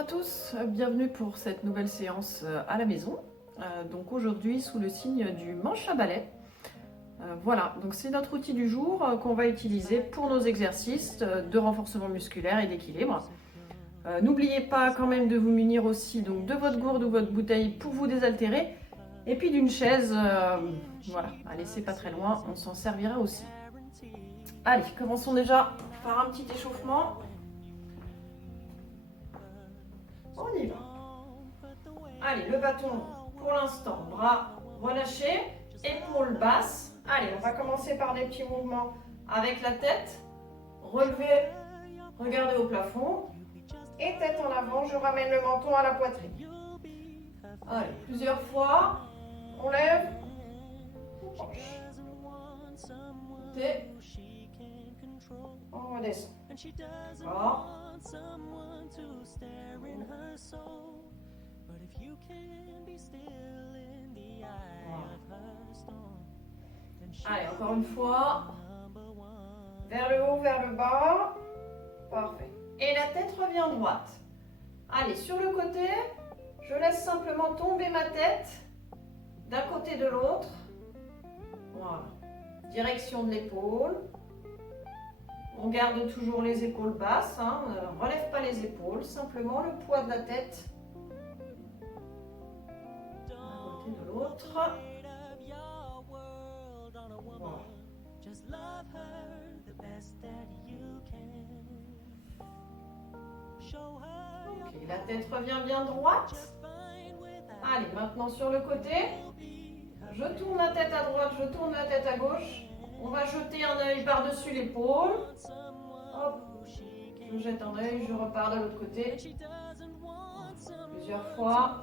à tous, bienvenue pour cette nouvelle séance à la maison. Donc aujourd'hui sous le signe du manche à balai. Voilà, donc c'est notre outil du jour qu'on va utiliser pour nos exercices de renforcement musculaire et d'équilibre. N'oubliez pas quand même de vous munir aussi donc, de votre gourde ou votre bouteille pour vous désaltérer. Et puis d'une chaise, voilà, allez c'est pas très loin, on s'en servira aussi. Allez, commençons déjà par un petit échauffement. On y va. Allez, le bâton pour l'instant, bras relâchés, épaules basses. Allez, on va commencer par des petits mouvements avec la tête. Relevez, regardez au plafond. Et tête en avant, je ramène le menton à la poitrine. Allez, plusieurs fois. On lève, on penche. Montez. On redescend. D'accord. Allez, encore une fois. Vers le haut, vers le bas. Parfait. Et la tête revient droite. Allez, sur le côté, je laisse simplement tomber ma tête d'un côté de l'autre. Voilà. Direction de l'épaule. On garde toujours les épaules basses. Hein. Ne relève pas les épaules, simplement le poids de la tête. D'un côté de l'autre. Voilà. Ok, la tête revient bien droite. Allez, maintenant sur le côté. Je tourne la tête à droite, je tourne la tête à gauche. On va jeter un œil par-dessus l'épaule. Hop, je jette un œil, je repars de l'autre côté. Plusieurs fois.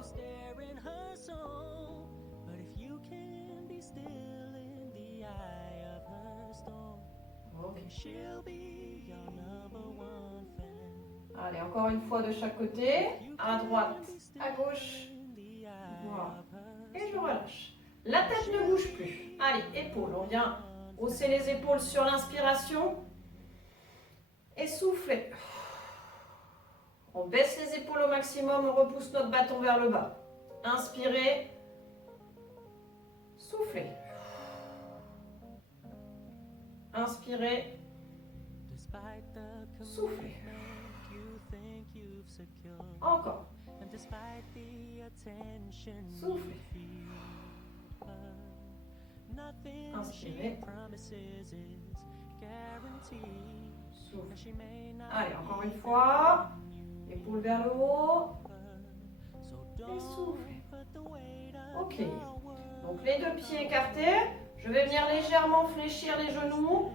Okay. Allez, encore une fois de chaque côté. À droite, à gauche. Voilà. Et je relâche. La tête ne bouge plus. Allez, épaules. On vient hausser les épaules sur l'inspiration. Et souffler. On baisse les épaules au maximum. On repousse notre bâton vers le bas. Inspirez. Soufflez. Inspirez. Soufflez. Encore. Soufflez. Inspirez. Soufflez. Allez, encore une fois. Épaules vers le haut. Et soufflez. Ok. Donc les deux pieds écartés. Je vais venir légèrement fléchir les genoux.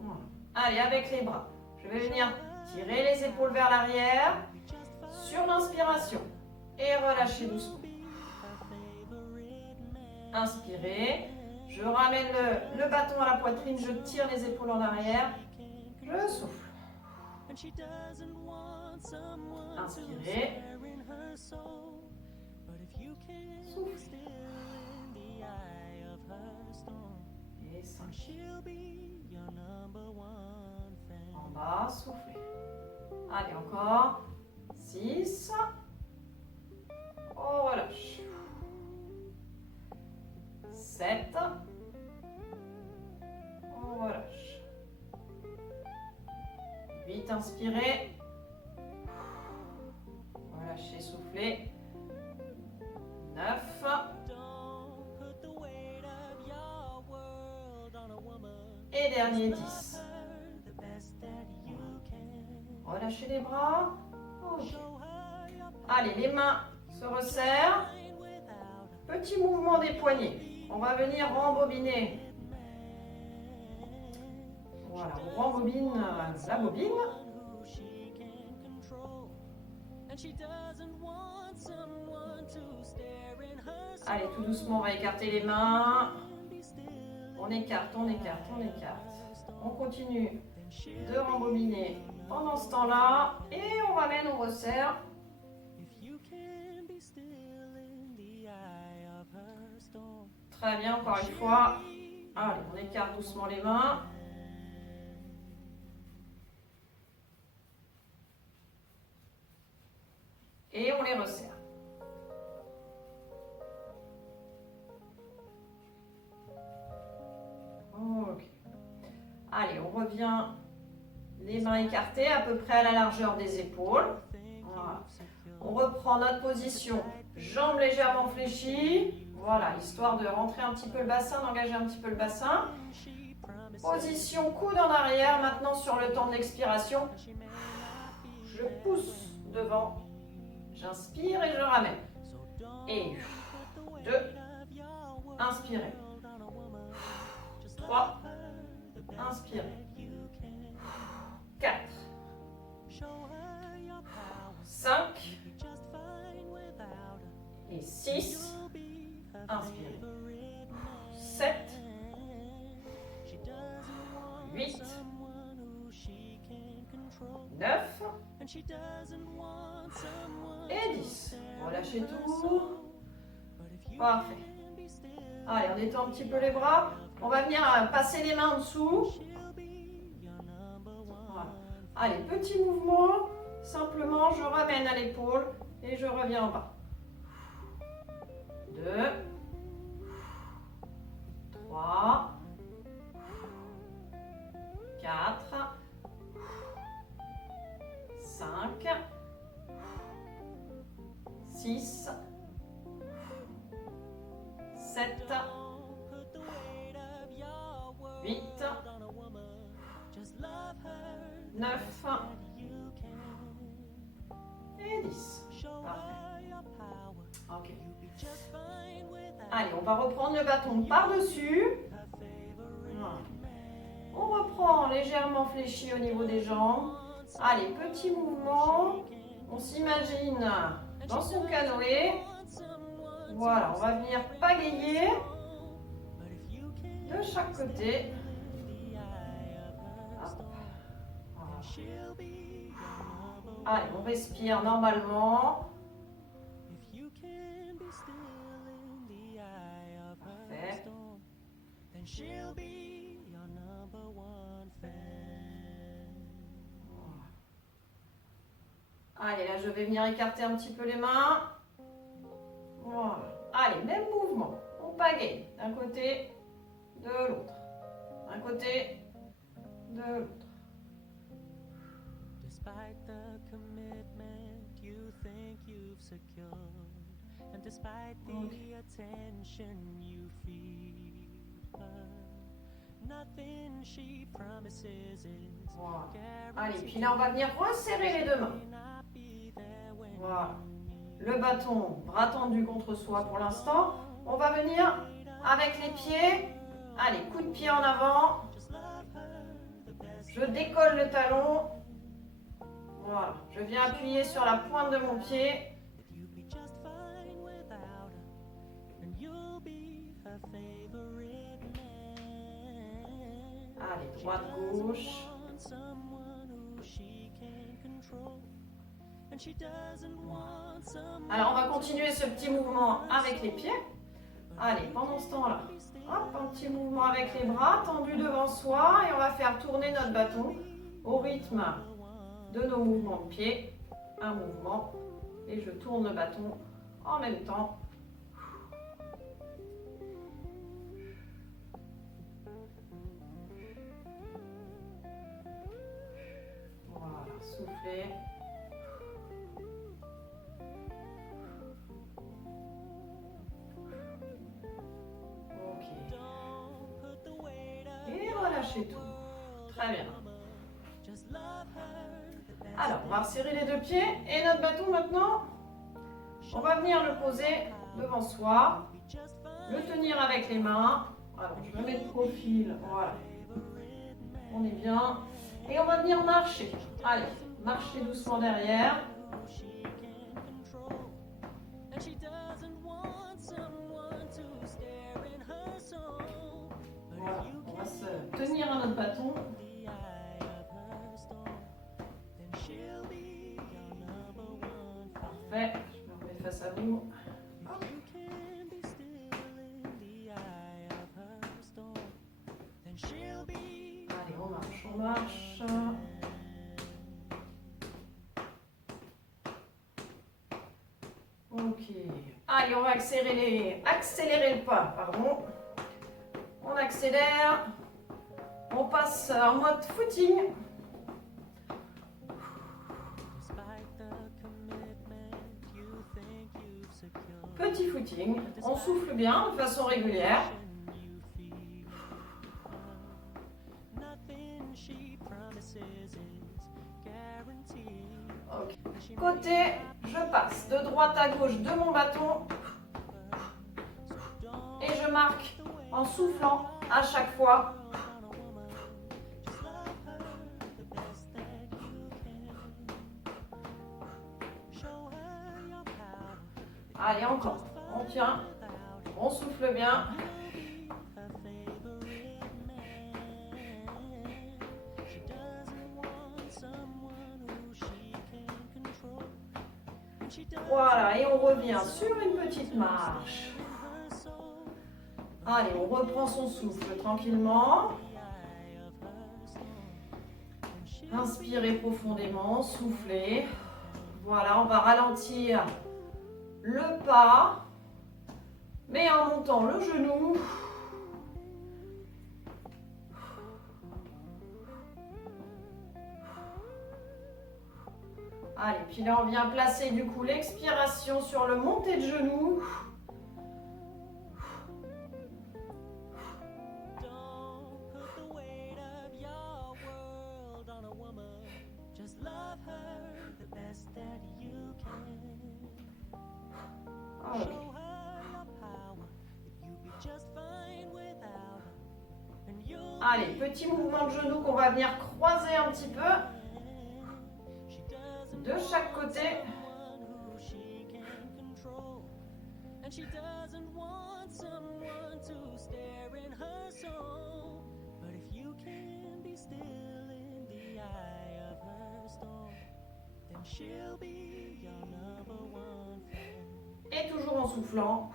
Voilà. Allez, avec les bras. Je vais venir tirer les épaules vers l'arrière. Sur l'inspiration. Et relâchez doucement. Inspirez. Je ramène le bâton à la poitrine. Je tire les épaules en arrière. Je souffle. Inspirez. Soufflez. Et 5. En bas, soufflez. Allez, encore. 6. On relâche. 7. On relâche. 8. Inspirez. Relâchez, soufflez. 9. Et dernier 10. Relâchez les bras. Okay. Allez, les mains se resserrent. Petit mouvement des poignets. On va venir rembobiner. Voilà, on rembobine la bobine. Allez, tout doucement, on va écarter les mains. On écarte, on écarte, on écarte. On continue de rembobiner pendant ce temps-là. Et on ramène, on resserre. Très bien, encore une fois. Allez, on écarte doucement les mains. Allez, on revient les mains écartées à peu près à la largeur des épaules. Voilà. On reprend notre position, jambes légèrement fléchies. Voilà, histoire de rentrer un petit peu le bassin, d'engager un petit peu le bassin. Position coude en arrière, maintenant sur le temps de l'expiration. Je pousse devant, j'inspire et je ramène. Et 2, inspirez. 3, inspirez. 4, 5 et 6, inspirez. 7, 8, 9 et 10. Relâchez tout. Parfait. Allez, on étend un petit peu les bras. On va venir passer les mains en dessous. Voilà. Allez, petit mouvement. Simplement, je ramène à l'épaule et je reviens en bas. 2, 3, 4, 5, 6, 7, 8, 9 et 10. Parfait. Ok. Allez, on va reprendre le bâton par-dessus. Voilà. On reprend légèrement fléchi au niveau des jambes. Allez, petit mouvement. On s'imagine dans son canoë. Voilà, on va venir pagayer de chaque côté. Hop. Voilà. Allez, on respire normalement. Parfait. Allez, là, je vais venir écarter un petit peu les mains. Voilà. Allez, même mouvement. On pagaie d'un côté, de l'autre. D'un côté, de l'autre. Despite the commitment you think you've secured, and despite the attention you feed her, nothing she promises is voilà. Allez, puis là, on va venir resserrer les deux mains. Voilà. Le bâton, bras tendu contre soi pour l'instant. On va venir avec les pieds. Allez, coup de pied en avant. Je décolle le talon. Voilà. Je viens appuyer sur la pointe de mon pied. Allez, droite, gauche. Alors, on va continuer ce petit mouvement avec les pieds. Allez, pendant ce temps-là, hop, un petit mouvement avec les bras tendus devant soi et on va faire tourner notre bâton au rythme de nos mouvements de pied. Un mouvement et je tourne le bâton en même temps. Voilà, soufflez. Relâchez tout. Très bien. Alors, on va resserrer les deux pieds et notre bâton maintenant, on va venir le poser devant soi, le tenir avec les mains. Alors, je me mets de profil, voilà. On est bien. Et on va venir marcher. Allez, marchez doucement derrière. Voilà, on va se tenir à notre bâton. Parfait, je me remets face à vous. Hop. Allez, on marche, on marche. Ok. Allez, on va accélérer le pas, pardon. On accélère. On passe en mode footing. Petit footing, on souffle bien de façon régulière. Okay. Côté, je passe de droite à gauche de mon bâton et je marque en soufflant à chaque fois. Allez, encore. On tient, on souffle bien. Voilà, et on revient sur une petite marche. Allez, on reprend son souffle tranquillement. Inspirez profondément, soufflez. Voilà, on va ralentir le pas, mais en montant le genou. Allez, puis là, on vient placer du coup l'expiration sur le monté de genou. Allez, petit mouvement de genou qu'on va venir croiser un petit peu de chaque côté. Et toujours en soufflant.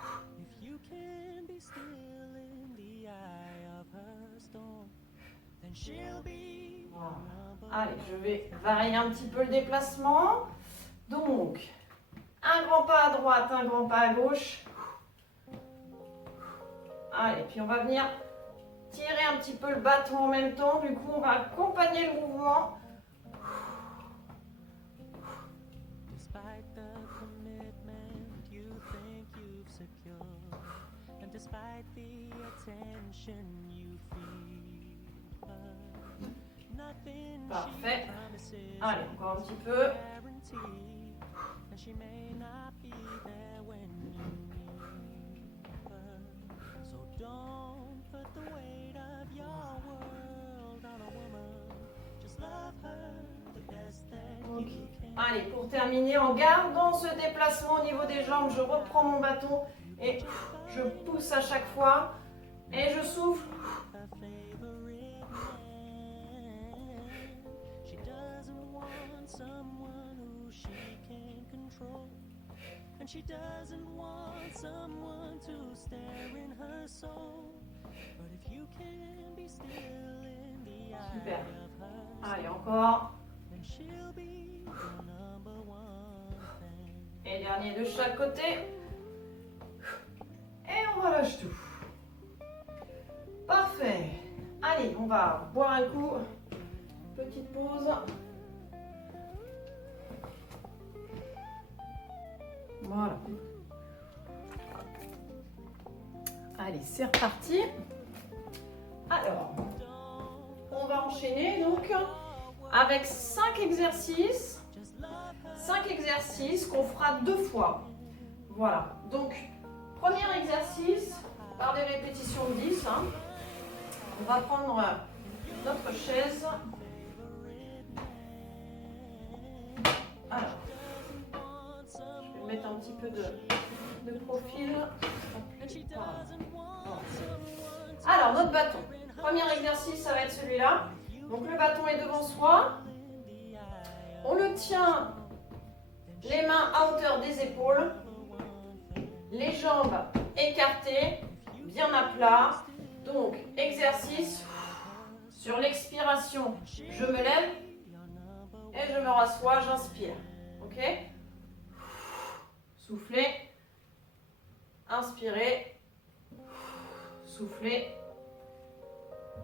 Voilà. Allez, je vais varier un petit peu le déplacement. Donc, un grand pas à droite, un grand pas à gauche. Allez, puis on va venir tirer un petit peu le bâton en même temps. Du coup, on va accompagner le mouvement. Parfait. Allez, encore un petit peu. Okay. Allez, pour terminer, en gardant ce déplacement au niveau des jambes, je reprends mon bâton et je pousse à chaque fois et je souffle. Super. Allez, encore. Et dernier de chaque côté. Et on relâche tout. Parfait. Allez, on va boire un coup. Petite pause. Voilà. Allez, c'est reparti. Alors, on va enchaîner donc avec 5 exercices. 5 exercices qu'on fera 2 fois. Voilà. Donc, premier exercice par des répétitions de 10. On va prendre notre chaise. Alors, je vais mettre un petit peu de profil. Voilà. Alors, notre bâton. Premier exercice, ça va être celui-là. Donc, le bâton est devant soi. On le tient les mains à hauteur des épaules. Les jambes écartées, bien à plat. Donc, exercice. Sur l'expiration, je me lève et je me rassois, j'inspire. Ok? Soufflez. Inspirez. Soufflez.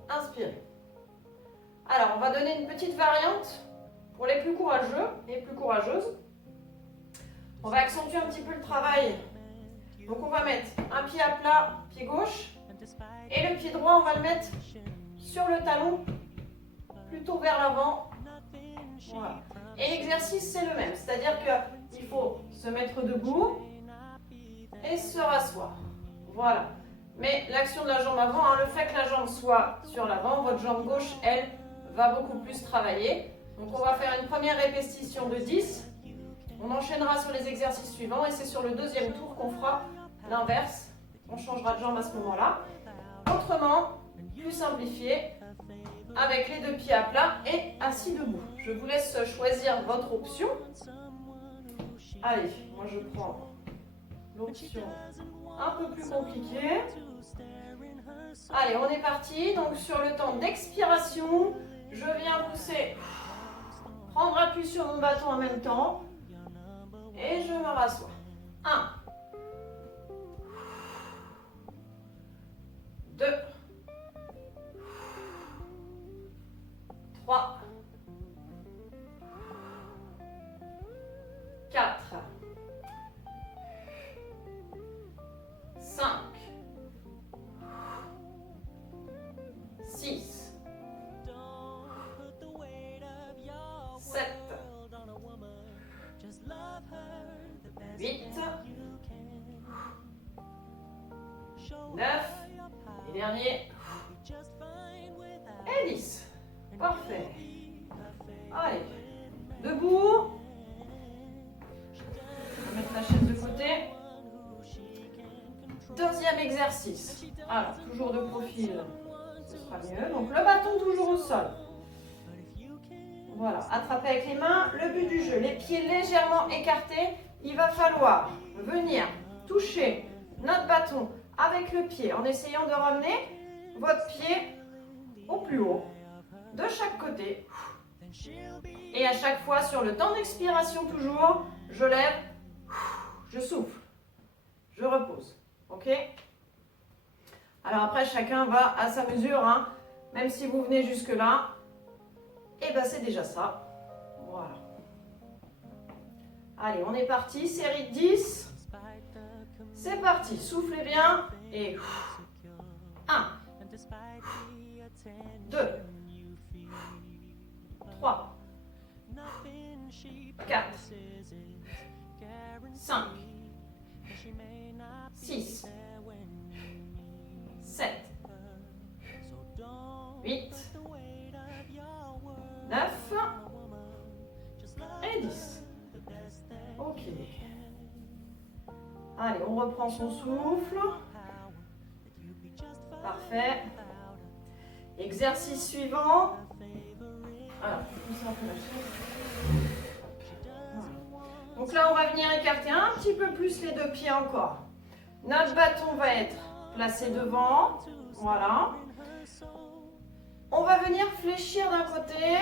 Inspirez. Alors, on va donner une petite variante pour les plus courageux et plus courageuses. On va accentuer un petit peu le travail. Donc, on va mettre un pied à plat, pied gauche. Et le pied droit, on va le mettre sur le talon, plutôt vers l'avant. Voilà. Et l'exercice, c'est le même. C'est-à-dire qu'il faut se mettre debout et se rasseoir. Voilà. Mais l'action de la jambe avant, le fait que la jambe soit sur l'avant, votre jambe gauche, elle, va beaucoup plus travailler. Donc on va faire une première répétition de 10. On enchaînera sur les exercices suivants et c'est sur le deuxième tour qu'on fera l'inverse. On changera de jambe à ce moment-là. Autrement, plus simplifié, avec les deux pieds à plat et assis debout. Je vous laisse choisir votre option. Allez, moi je prends l'option un peu plus compliquée. Allez, on est parti. Donc sur le temps d'expiration, je viens pousser, prendre appui sur mon bâton en même temps et je me rassois. 1, 2, 3, 4, 5, 6, 7, 8, 9, et dernier, et 10. Parfait. Allez, debout. On va mettre la chaise de côté. Deuxième exercice. Alors, toujours de profil, ce sera mieux. Donc, le bâton toujours au sol. Voilà, attrapez avec les mains. Le but du jeu, les pieds légèrement écartés. Il va falloir venir toucher notre bâton avec le pied en essayant de ramener votre pied au plus haut de chaque côté. Et à chaque fois, sur le temps d'expiration toujours, je lève, je souffle, je repose. Ok? Alors après, chacun va à sa mesure, hein. Même si vous venez jusque-là, et ben c'est déjà ça. Voilà. Allez, on est parti, série de 10. C'est parti, soufflez bien et 1, 2, 3, 4, 5, 6, 7, 8, 9 et 10. Ok. Allez, on reprend son souffle. Parfait. Exercice suivant. Alors, poussez un peu la chaise. Donc là, on va venir écarter un petit peu plus les deux pieds encore. Notre bâton va être placé devant. Voilà. On va venir fléchir d'un côté,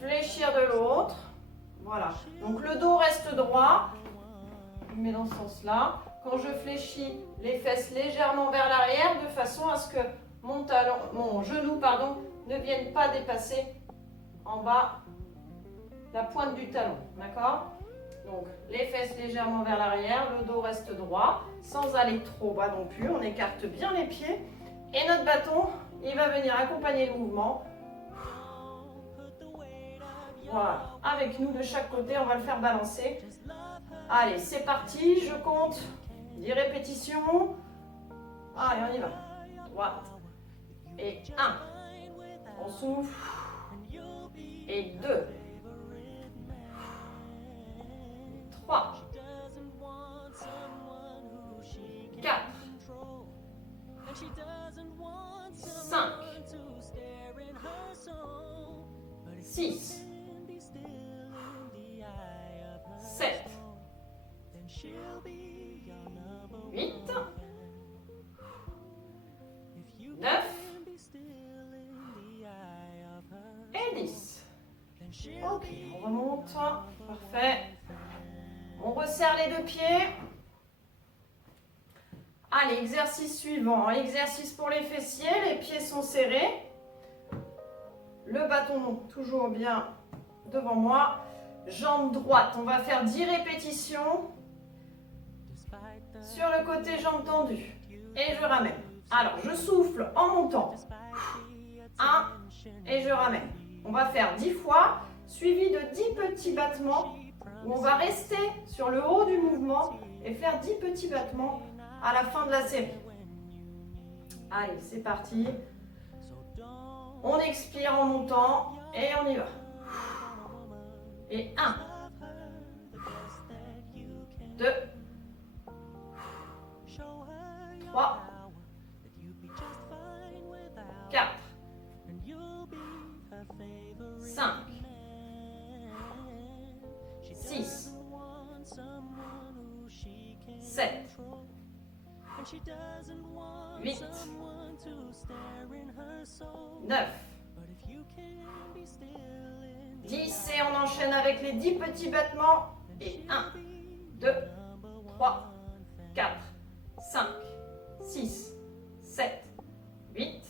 fléchir de l'autre. Voilà. Donc le dos reste droit. Je mets dans ce sens-là. Quand je fléchis les fesses légèrement vers l'arrière, de façon à ce que mon genou ne vienne pas dépasser en bas la pointe du talon. D'accord? Donc les fesses légèrement vers l'arrière, le dos reste droit, sans aller trop bas non plus. On écarte bien les pieds. Et notre bâton, il va venir accompagner le mouvement. Voilà. Avec nous de chaque côté, on va le faire balancer. Allez, c'est parti. Je compte 10 répétitions. Allez, on y va. Droite. Et 1. On souffle. Et 2. 3. 4. 5. 6. 7. 8. 9. Et 10. Ok, on remonte. Parfait. On resserre les deux pieds. Allez, exercice suivant. Exercice pour les fessiers. Les pieds sont serrés. Le bâton toujours bien devant moi. Jambe droite, on va faire 10 répétitions. Sur le côté, jambe tendue. Et je ramène. Alors, je souffle en montant. 1 et je ramène. On va faire 10 fois, suivi de 10 petits battements où on va rester sur le haut du mouvement et faire 10 petits battements à la fin de la série. Allez, c'est parti. On expire en montant et on y va. Et 1, 2, 3, 4, 5, 6, 7, 8, 9, 10 et on enchaîne avec les 10 petits battements. Et 1, 2, 3, 4, 5, 6, 7, 8,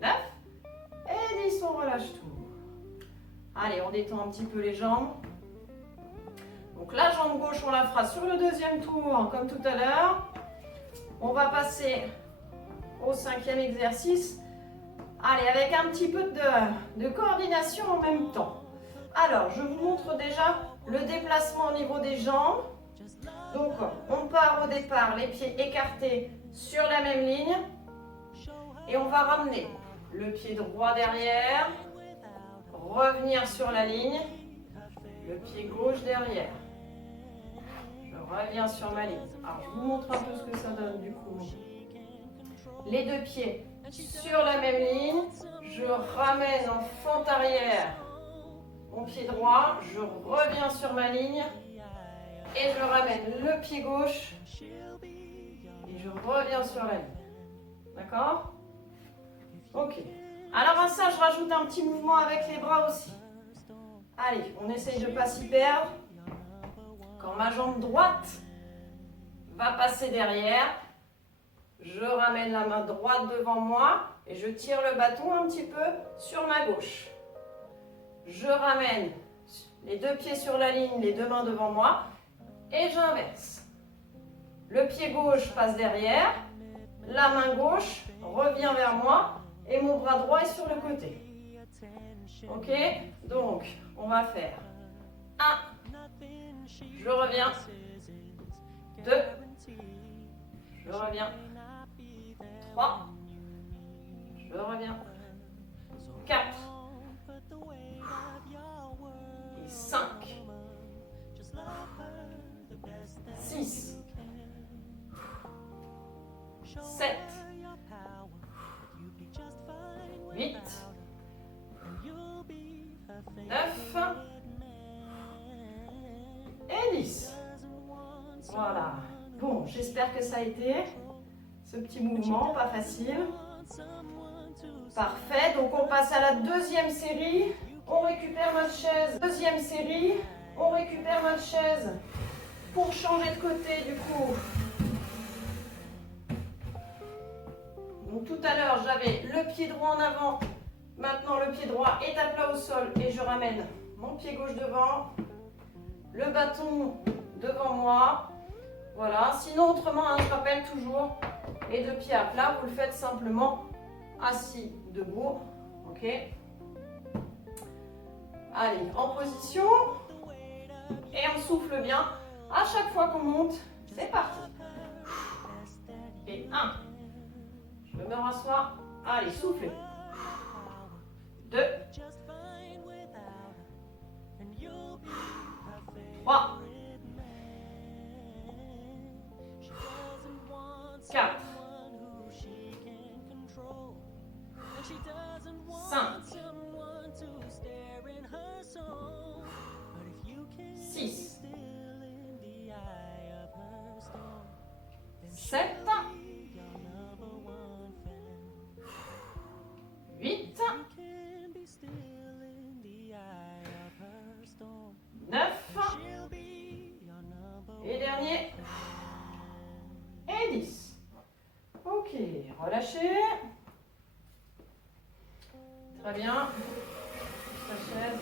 9 et 10, on relâche tout. Allez, on détend un petit peu les jambes. Donc la jambe gauche, on la fera sur le deuxième tour, comme tout à l'heure. On va passer au 5e exercice. Allez, avec un petit peu de coordination en même temps. Alors, je vous montre déjà le déplacement au niveau des jambes. Donc, on part au départ, les pieds écartés sur la même ligne. Et on va ramener le pied droit derrière, revenir sur la ligne, le pied gauche derrière. Je reviens sur ma ligne. Alors, je vous montre un peu ce que ça donne du coup. Les deux pieds sur la même ligne, je ramène en fente arrière mon pied droit, je reviens sur ma ligne et je ramène le pied gauche et je reviens sur la ligne. D'accord? Ok. Alors à ça, je rajoute un petit mouvement avec les bras aussi. Allez, on essaye de ne pas s'y perdre. Quand ma jambe droite va passer derrière, je ramène la main droite devant moi et je tire le bâton un petit peu sur ma gauche. Je ramène les deux pieds sur la ligne, les deux mains devant moi et j'inverse. Le pied gauche passe derrière, la main gauche revient vers moi et mon bras droit est sur le côté. Ok? Donc, on va faire 1, je reviens, 2, je reviens, 3, je reviens, 4 et 5, 6, 7, 8, 9 et 10. Voilà. Bon, j'espère que ça a été ce petit mouvement, pas facile. Parfait, donc on passe à la deuxième série. On récupère notre chaise. Deuxième série, on récupère notre chaise pour changer de côté du coup. Donc tout à l'heure, j'avais le pied droit en avant. Maintenant, le pied droit est à plat au sol et je ramène mon pied gauche devant. Le bâton devant moi. Voilà. Sinon, autrement, hein, je rappelle toujours les deux pieds à plat. Vous le faites simplement assis, debout. Ok. Allez, en position. Et on souffle bien. À chaque fois qu'on monte, c'est parti. Et 1. Je me rassois. Allez, soufflez. 2. 3. 4. 5. 6. 7. 8. 9. Et dernier. Et 10. Ok, relâchez. Très bien. la chaise.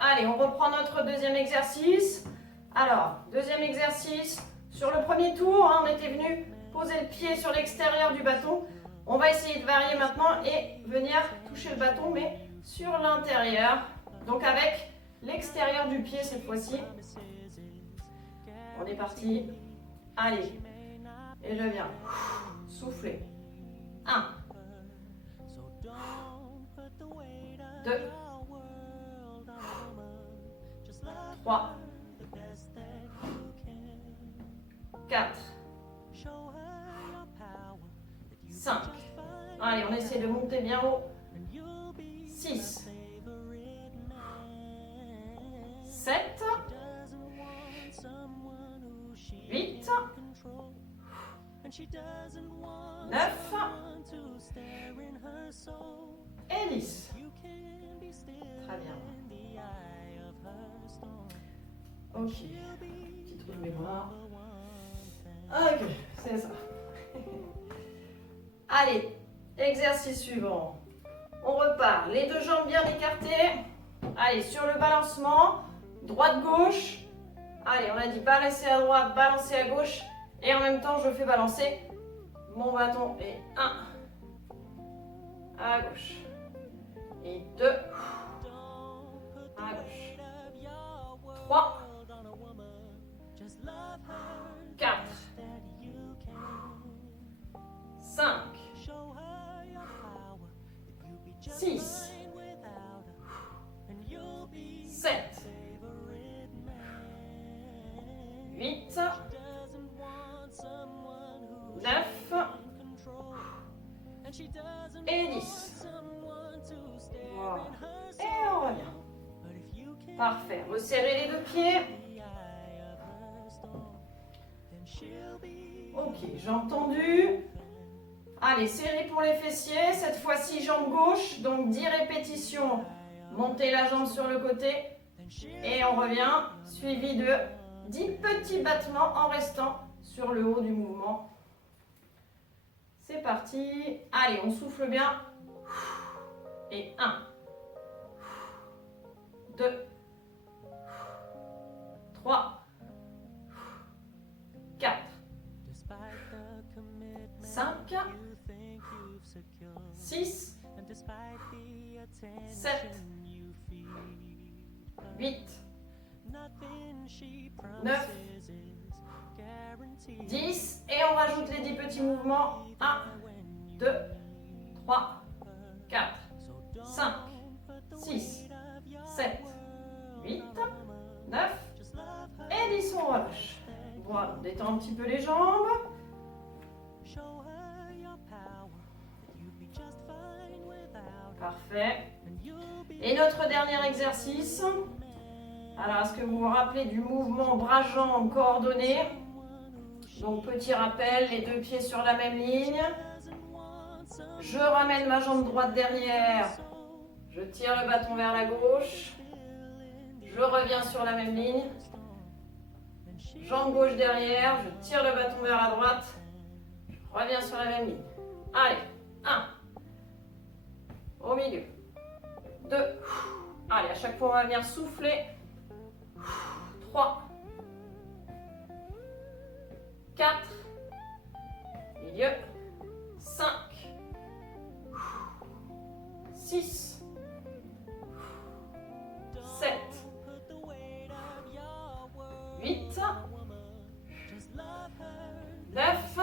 Allez, on reprend notre deuxième exercice. Alors, deuxième exercice. Sur le premier tour, on était venu poser le pied sur l'extérieur du bâton. On va essayer de varier maintenant et venir toucher le bâton, mais sur l'intérieur. Donc avec l'extérieur du pied cette fois-ci. On est parti. Allez. Et je viens. Souffler. 1. 2. 3. 4. 5. Allez, on essaie de monter bien haut. 6. 7. 8. 9. Et 10. Très bien. Ok. Petit trou de mémoire. Ok, c'est ça. Allez, exercice suivant. On repart. Les deux jambes bien écartées. Allez, sur le balancement. Droite-gauche. Allez, on a dit balancer à droite, balancer à gauche. Et en même temps, je fais balancer mon bâton. Et 1. À gauche. Et 2. À gauche. 3. 4. 5. 6. 7. 8. 9. Et 10. Voilà. Et on revient. Parfait. Resserrez les deux pieds. Ok, jambes tendues. Allez, serrez pour les fessiers. Cette fois-ci, jambe gauche. Donc 10 répétitions. Montez la jambe sur le côté. Et on revient. Suivi de 10 petits battements en restant sur le haut du mouvement. C'est parti. Allez, on souffle bien. Et 1. 2. 3. 4. 5. 6. 7. 8. 9. 10. Et on rajoute les 10 petits mouvements. 1, 2, 3, 4, 5, 6, 7, 8, 9 et 10. On relâche. Voilà, on détend un petit peu les jambes. Parfait. Et notre dernier exercice. Alors, est-ce que vous vous rappelez du mouvement bras-jambes coordonné? Donc, petit rappel, les deux pieds sur la même ligne. Je ramène ma jambe droite derrière. Je tire le bâton vers la gauche. Je reviens sur la même ligne. Jambe gauche derrière. Je tire le bâton vers la droite. Je reviens sur la même ligne. Allez, 1. Au milieu. 2. Allez, à chaque fois, on va venir souffler. 3. 4. Milieu. 5. 6. 7. 8. 9.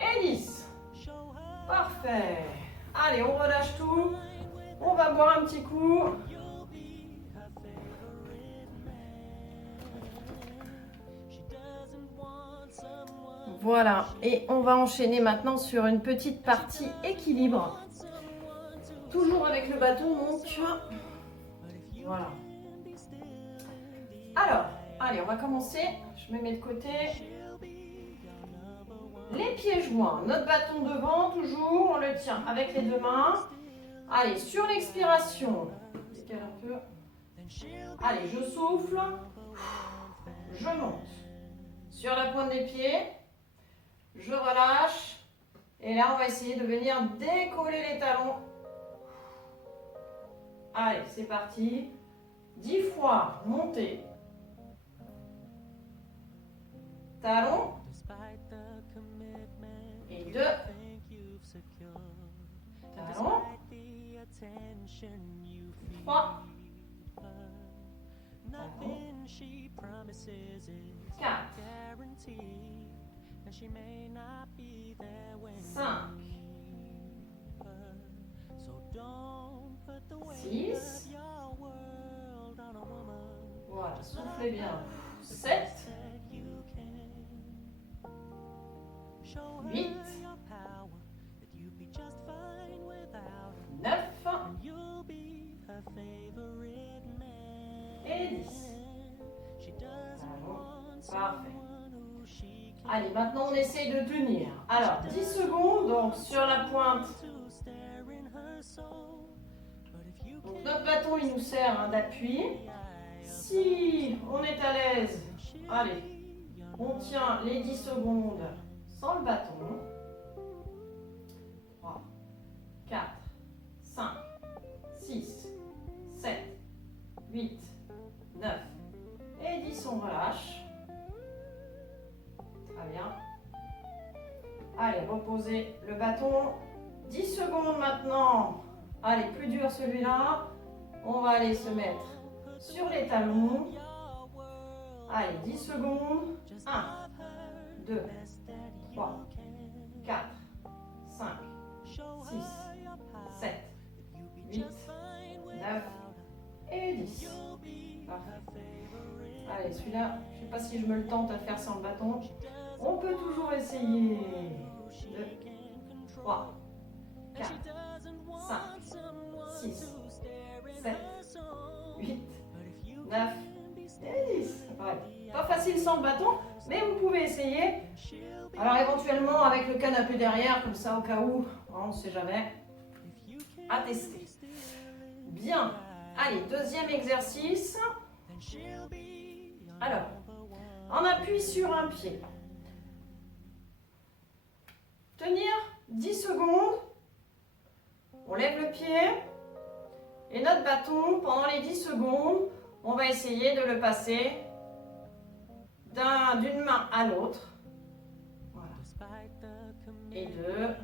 Et 10. Parfait. Allez, on relâche tout. On va boire un petit coup. Voilà, et on va enchaîner maintenant sur une petite partie équilibre. Toujours avec le bâton, donc. Voilà. Alors, allez, on va commencer. Je me mets de côté. Les pieds joints, notre bâton devant, toujours, on le tient avec les deux mains. Allez, sur l'expiration, décale un peu. Allez, je souffle. Je monte. Sur la pointe des pieds. Je relâche. Et là, on va essayer de venir décoller les talons. Allez, c'est parti. 10 fois, montez. Talon. Et 2. Talon. 3. Talon. 4. 5. 6. Voilà, soufflez bien. 7. 8. 9. Et 10. Parfait. Allez, maintenant on essaye de tenir. Alors, 10 secondes, donc sur la pointe. Donc, notre bâton, il nous sert d'appui. Si on est à l'aise, allez, on tient les 10 secondes sans le bâton. 3, 4, 5, 6, 7, 8, 9 et 10, on relâche. Très bien. Allez, reposez le bâton. 10 secondes maintenant. Allez, plus dur celui-là. On va aller se mettre sur les talons. Allez, 10 secondes. 1, 2, 3, 4, 5, 6, 7, 8, 9 et 10. Parfait. Allez, celui-là, je ne sais pas si je me le tente à faire sans le bâton. On peut toujours essayer. 2, 3, 4, 5, 6, 7, 8, 9 et 10. Ouais. Pas facile sans le bâton, mais vous pouvez essayer. Alors éventuellement avec le canapé derrière, comme ça au cas où, on ne sait jamais. À tester. Bien. Allez, deuxième exercice. Alors, on appuie sur un pied. Tenir 10 secondes. On lève le pied. Et notre bâton, pendant les 10 secondes, on va essayer de le passer d'une main à l'autre. Voilà. Et 2.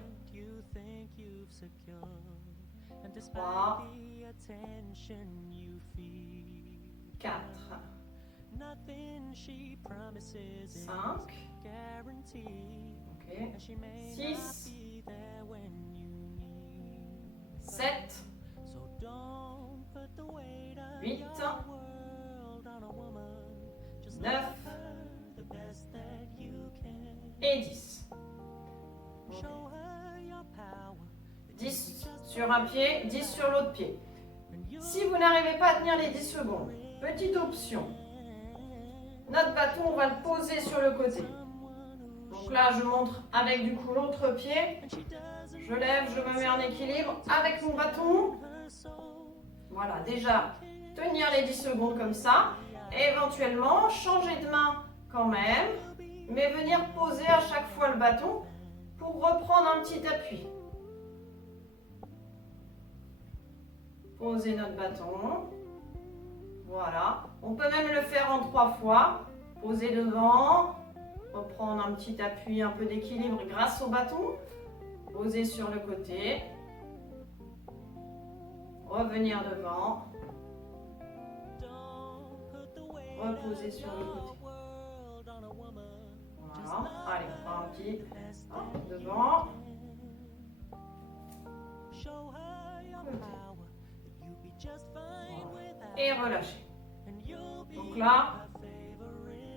3. 4. 5. Ok. 6. 7. 8. 9. Et 10. Okay. 10 sur un pied, 10 sur l'autre pied. Si vous n'arrivez pas à tenir les 10 secondes, petite option. Notre bâton, on va le poser sur le côté. Donc là, je montre avec du coup l'autre pied. Je lève, je me mets en équilibre avec mon bâton. Voilà, déjà, tenir les 10 secondes comme ça. Et éventuellement, changer de main quand même. Mais venir poser à chaque fois le bâton pour reprendre un petit appui. Poser notre bâton. Voilà. On peut même le faire en 3 fois. Poser devant. Reprendre un petit appui, un peu d'équilibre grâce au bâton. Poser sur le côté. Revenir devant. Reposer sur le côté. Voilà. Allez, on prend un petit devant. Et relâchez. Donc là,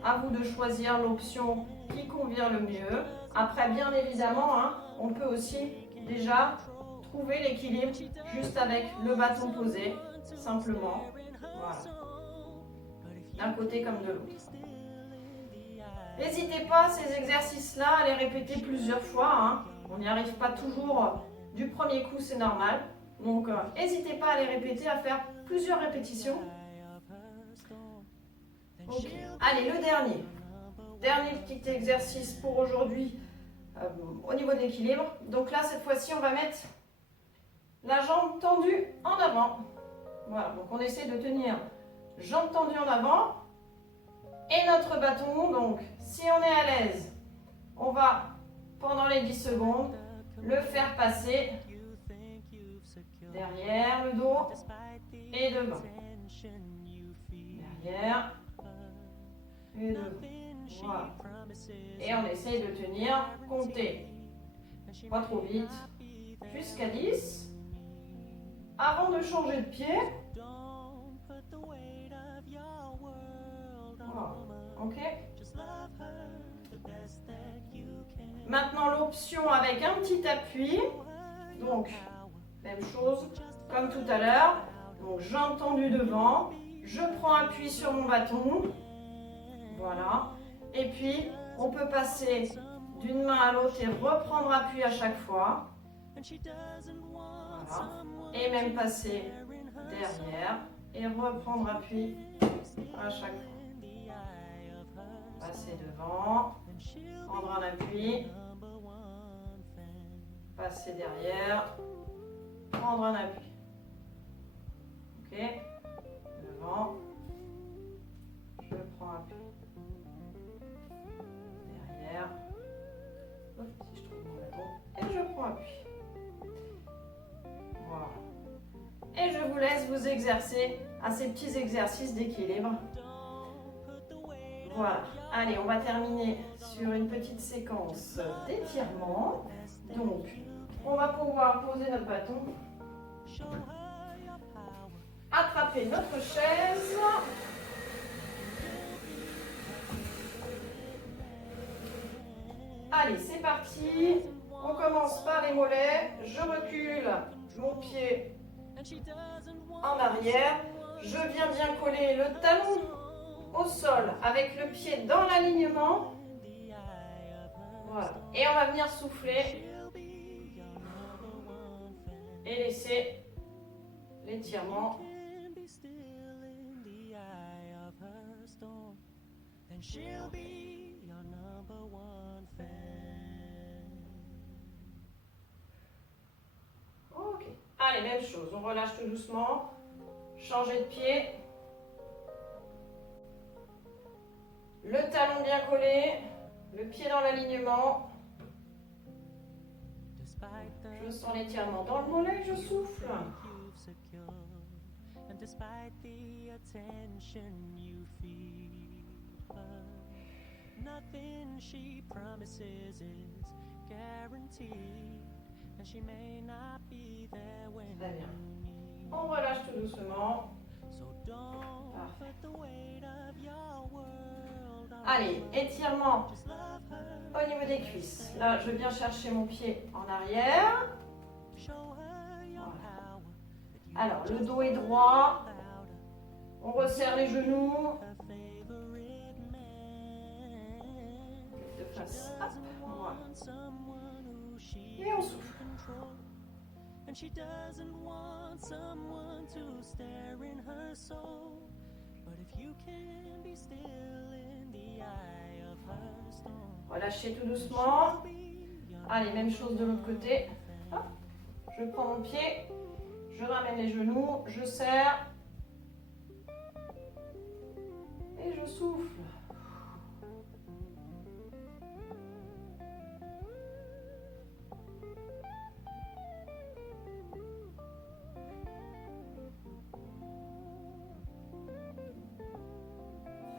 à vous de choisir l'option qui convient le mieux. Après, bien évidemment, on peut aussi déjà trouver l'équilibre juste avec le bâton posé, simplement. Voilà. D'un côté comme de l'autre. N'hésitez pas, ces exercices-là, à les répéter plusieurs fois. On n'y arrive pas toujours du premier coup, c'est normal. Donc, n'hésitez pas à les répéter, à faire plusieurs répétitions. Okay. Allez, le dernier. Dernier petit exercice pour aujourd'hui au niveau de l'équilibre. Donc là, cette fois-ci, on va mettre la jambe tendue en avant. Voilà, donc on essaie de tenir jambe tendue en avant. Et notre bâton, donc si on est à l'aise, on va, pendant les 10 secondes, le faire passer derrière le dos et devant. Derrière et devant. Voilà. Et on essaye de tenir, compter, pas trop vite, jusqu'à 10. Avant de changer de pied. Voilà. Ok. Maintenant l'option avec un petit appui. Donc, même chose comme tout à l'heure. Donc, jambes tendues devant. Je prends appui sur mon bâton. Voilà. Et puis, on peut passer d'une main à l'autre et reprendre appui à chaque fois. Voilà. Et même passer derrière et reprendre appui à chaque fois. Passer devant, prendre un appui, passer derrière, prendre un appui. Ok, devant, je prends appui. Derrière, si je trouve mon bâton, et je prends appui. Voilà. Et je vous laisse vous exercer à ces petits exercices d'équilibre. Voilà. Allez, on va terminer sur une petite séquence d'étirement. Donc, on va pouvoir poser notre bâton, attraper notre chaise. Allez, c'est parti. On commence par les mollets. Je recule mon pied en arrière. Je viens bien coller le talon au sol avec le pied dans l'alignement. Voilà. Et on va venir souffler et laisser l'étirement. Ok. Allez, même chose. On relâche tout doucement. Changer de pied. Le talon bien collé. Le pied dans l'alignement. Je sens l'étirement dans le mollet, je souffle. Très bien. On relâche tout doucement. Parfait. Allez, étirement au niveau des cuisses. Là, je viens chercher mon pied en arrière. Voilà. Alors, le dos est droit. On resserre les genoux. De face. Hop. Voilà. Et on souffle. Relâchez tout doucement. Allez, même chose de l'autre côté. Hop. Je prends mon pied, je ramène les genoux, je serre et je souffle.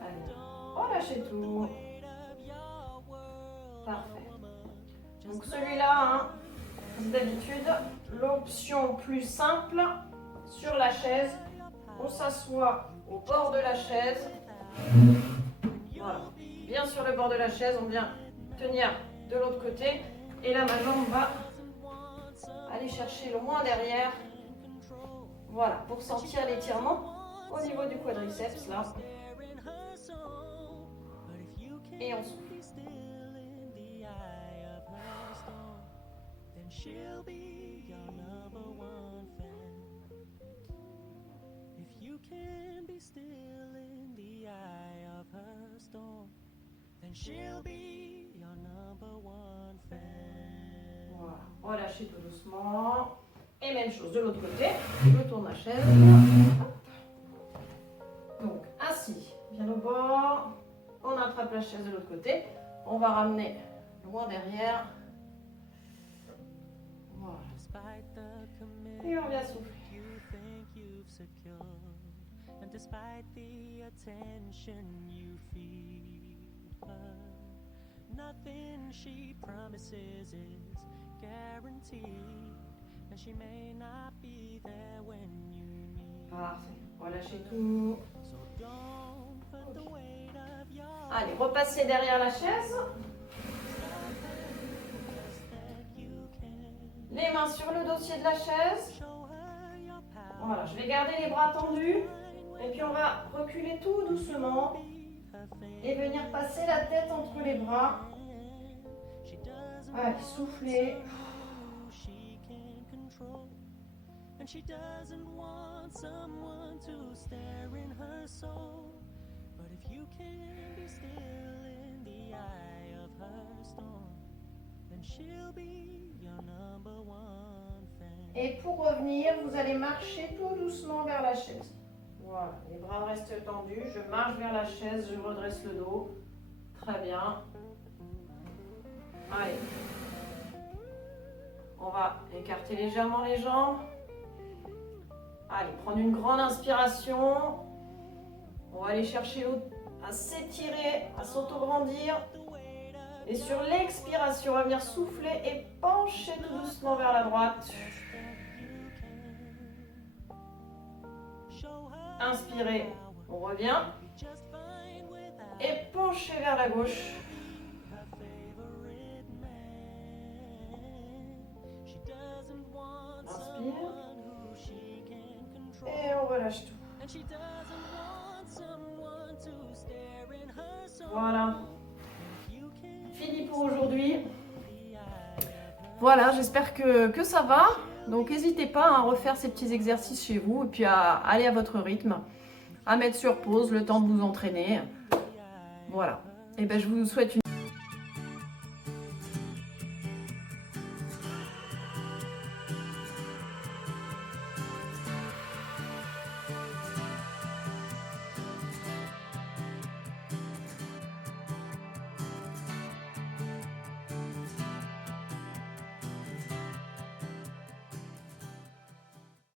Allez, relâchez tout. Parfait. Donc celui-là, hein, comme d'habitude, l'option plus simple sur la chaise. On s'assoit au bord de la chaise. Voilà. Bien sur le bord de la chaise, on vient tenir de l'autre côté. Et là, ma jambe va aller chercher loin derrière. Voilà, pour sentir l'étirement au niveau du quadriceps, là. Et on souffle. She'll be your number one fan. If you can be still in the eye of her storm, then she'll be your number one fan. Relâchez tout doucement. Et même chose de l'autre côté. Je tourne la chaise. Hop. Donc, assis, bien au bord. On attrape la chaise de l'autre côté. On va ramener loin derrière. Voilà. Et on vient souffler. And despite the attention you feed her, nothing she promises is guaranteed, and she may not be there when you need. Parfait. Relâchez tout. So don't put the weight of your Allez, repassez derrière la chaise. Les mains sur le dossier de la chaise. Voilà, je vais garder les bras tendus. Et puis on va reculer tout doucement et venir passer la tête entre les bras. Allez, soufflez. Et pour revenir, vous allez marcher tout doucement vers la chaise. Voilà, les bras restent tendus, je marche vers la chaise, je redresse le dos. Très bien. Allez. On va écarter légèrement les jambes. Allez, prendre une grande inspiration. On va aller chercher l'eau à s'étirer, à s'auto-grandir. Et sur l'expiration, on va venir souffler et pencher tout doucement vers la droite. Inspirez, on revient. Et penchez vers la gauche. Inspire. Et on relâche tout. Voilà. Fini pour aujourd'hui. Voilà, j'espère que ça va. Donc n'hésitez pas à refaire ces petits exercices chez vous et puis à aller à votre rythme, à mettre sur pause le temps de vous entraîner. Voilà. Et ben je vous souhaite une